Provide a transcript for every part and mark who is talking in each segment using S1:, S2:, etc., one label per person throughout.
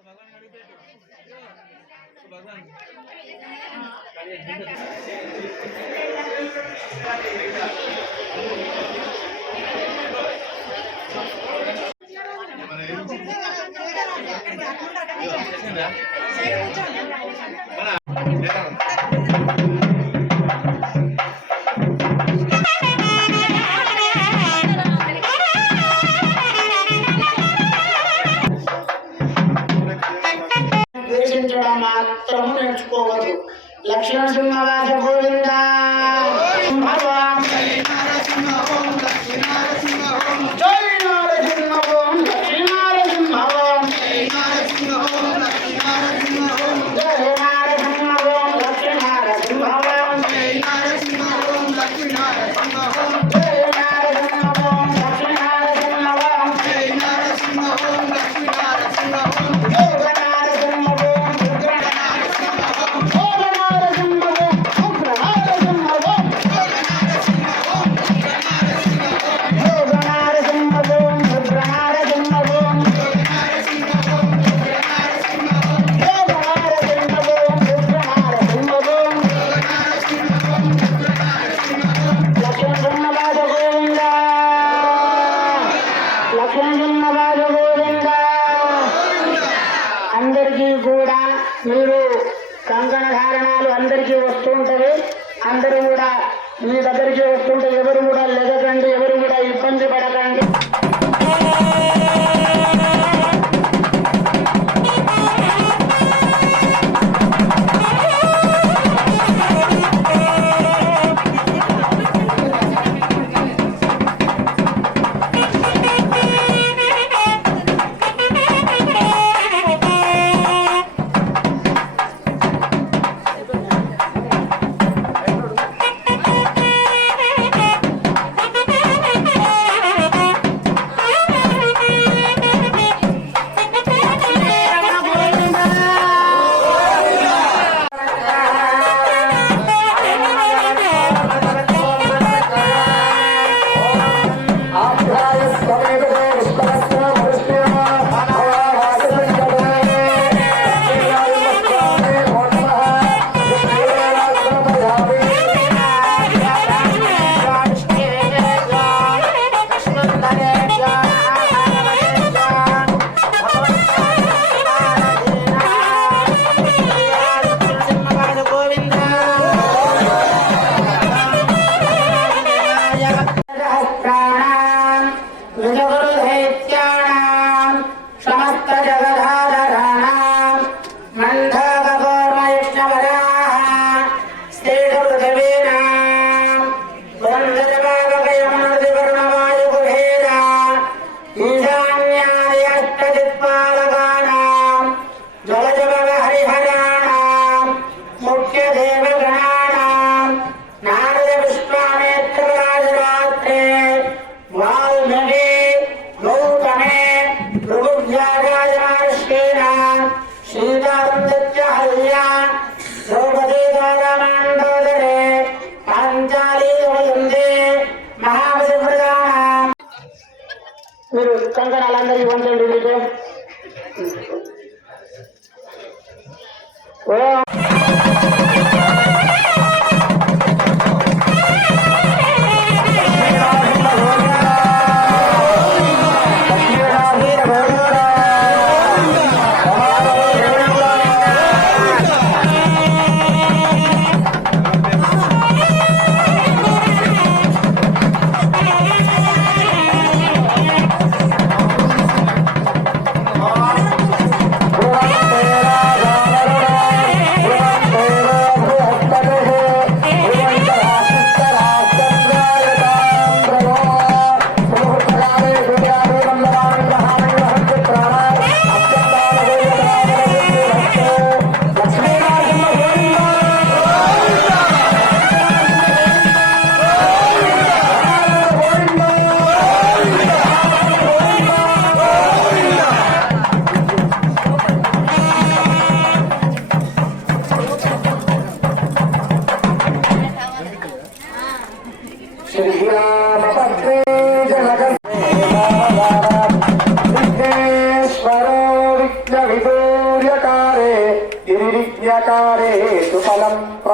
S1: మన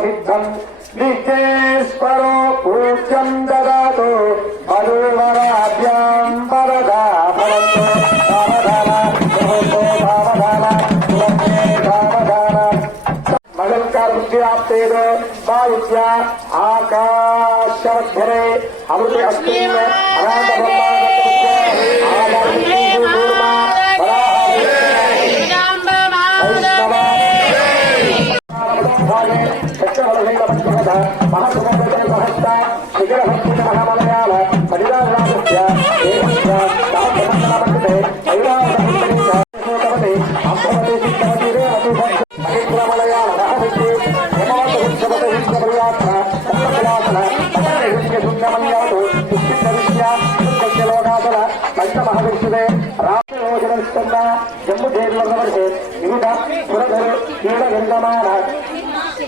S1: सिद्धम विघ्नेश्वरो पूज्यम् ददातु मधुवराभ्याम् वरदा अमृत अस्मिन् अनाथब्रह्मा రామయోజనస్కంద జమ్ము దేవర్షే వివిధ పురధరు కీడ గంగమాన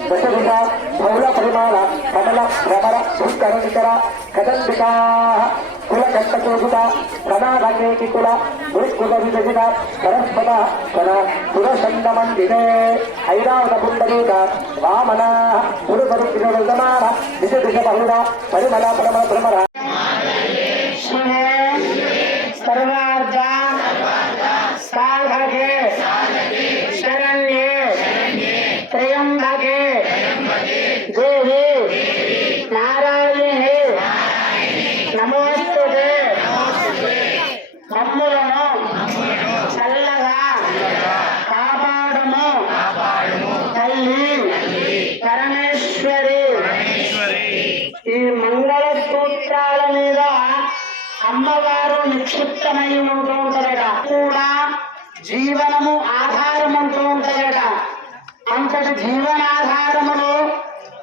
S1: దశదిశ బహుళ పరిమాణ కమల భ్రమర భూకరణికర కదంబికా కుల కంటకోసుత ప్రణాధకేకి కుల గురుకుల విభజిత పరస్పద కన పురషండమండినే ఐరావత పుండరీక వామన పురుపరు విజమాన దిశ దిశ బహుళ పరిమళ పరమ
S2: నిక్షిప్తమై ఉంటూ ఉంటదట కూడా జీవనము ఆధారం ఉంటూ ఉంటదట. అంతటి జీవనాధారములో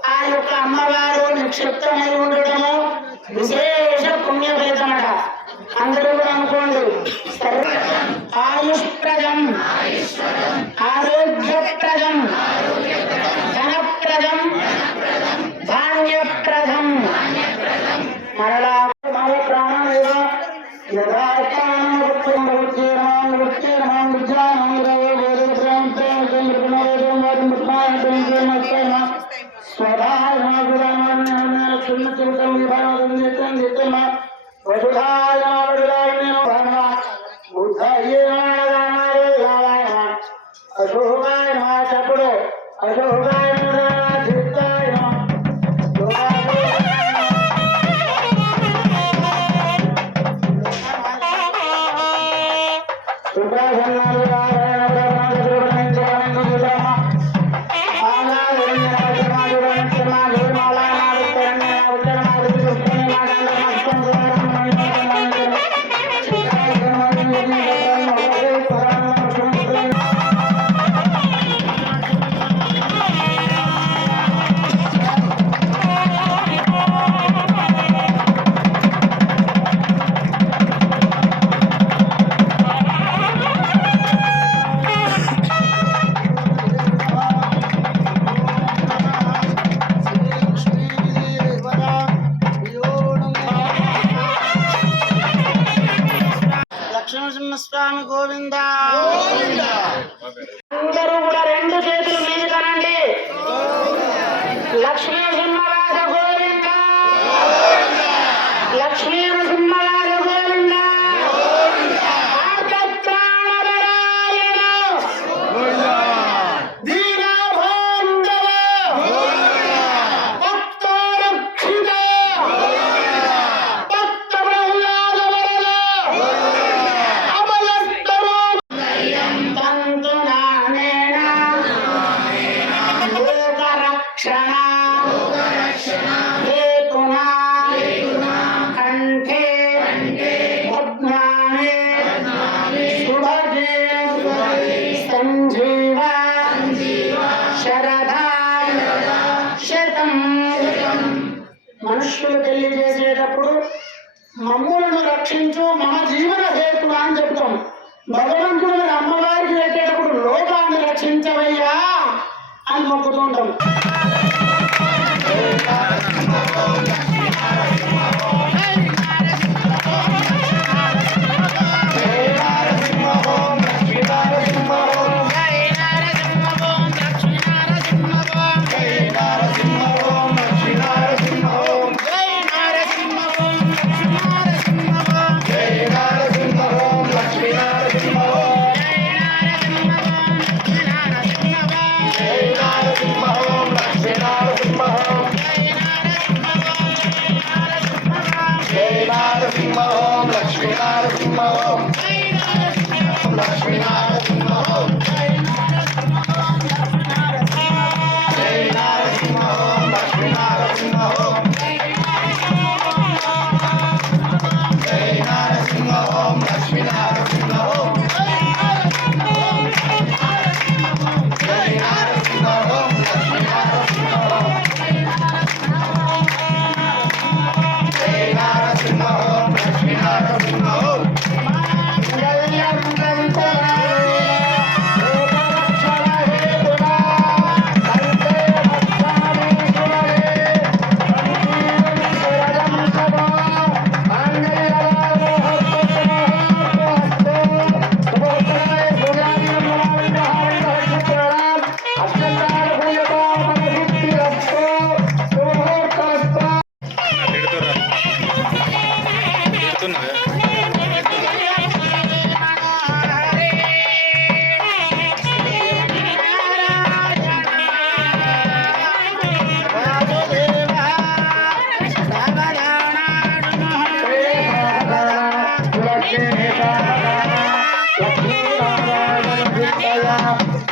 S2: ఆ యొక్క అమ్మవారు నిక్షిప్తమై ఉండడము విశేష పుణ్యఫలితమట. అందరూ కూడా అనుకోండి. సర్వ ఆయుష్ప్రదం. ఆరోగ్యప్రదం अशोभगाय महाचक्र अशोभगाय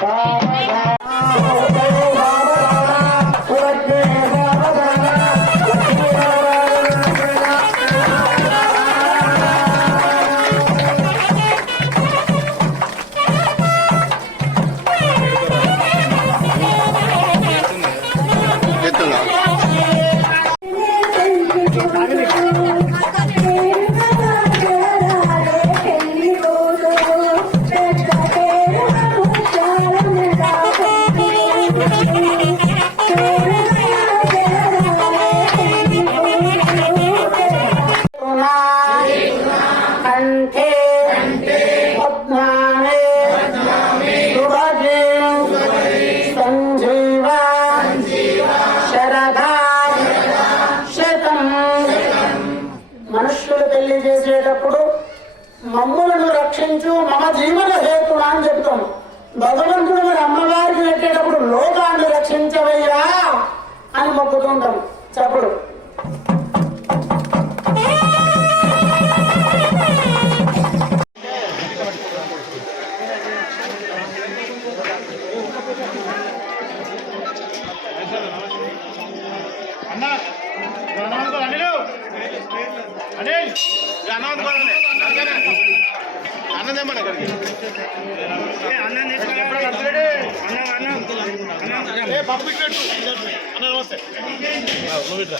S2: Bye. రక్షించు మమ జీవన హేతున అని చెప్తాం. భగవంతుడు మరి అమ్మవారికి పెట్టేటప్పుడు లోకాన్ని రక్షించవయ్యా అని మొక్కుతుంటాం చెప్పుడు.
S3: అనిల్? అనిల్ అనిల్. అన్నవంతులు అన్నం తెమ్మని అక్కడికి. అన్నం అన్నం ఏ పప్పు పెట్టు అన్న నమస్తే. నువ్వు ఇట్రా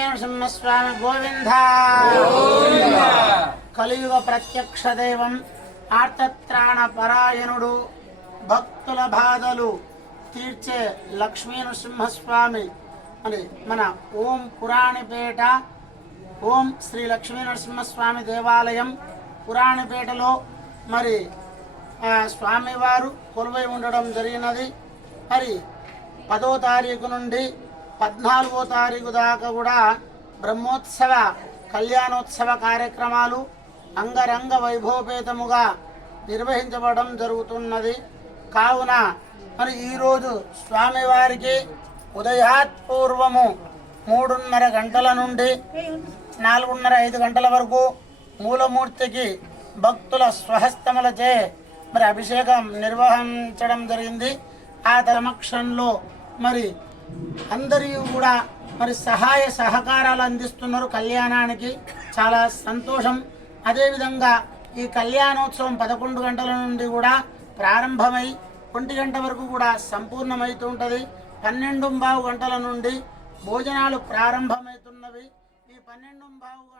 S3: పోతున్నా
S2: స్వామి గోవింద! కలియుగ ప్రత్యక్ష దైవం ఆర్తత్రాణ పరాయణుడు భక్తుల బాధలు తీర్చే లక్ష్మీ నరసింహస్వామి అని మన ఓం పురాణిపేట ఓం శ్రీ లక్ష్మీ నరసింహస్వామి దేవాలయం పురాణిపేటలో. మరి ఆ, స్వామివారు కొలువై ఉండడం జరిగినది. మరి పదో తారీఖు నుండి పద్నాలుగో తారీఖు దాకా కూడా బ్రహ్మోత్సవ కళ్యాణోత్సవ కార్యక్రమాలు అంగరంగ వైభవపేతముగా నిర్వహించబడం జరుగుతున్నది. కావున మరి ఈరోజు స్వామివారికి ఉదయాత్పూర్వము మూడున్నర గంటల నుండి నాలుగున్నర ఐదు గంటల వరకు మూలమూర్తికి భక్తుల స్వహస్తములచే మరి అభిషేకం నిర్వహించడం జరిగింది. ఆ సమక్షంలో మరి అందరి కూడా మరి సహాయ సహకారాలు అందిస్తున్నారు కళ్యాణానికి. చాలా సంతోషం. అదేవిధంగా ఈ కళ్యాణోత్సవం పదకొండు గంటల నుండి కూడా ప్రారంభమై ఒంటి గంట వరకు కూడా సంపూర్ణమవుతూ ఉంటుంది. పన్నెండు బావు గంటల నుండి భోజనాలు ప్రారంభమవుతున్నవి. ఈ పన్నెండు బావు గంటల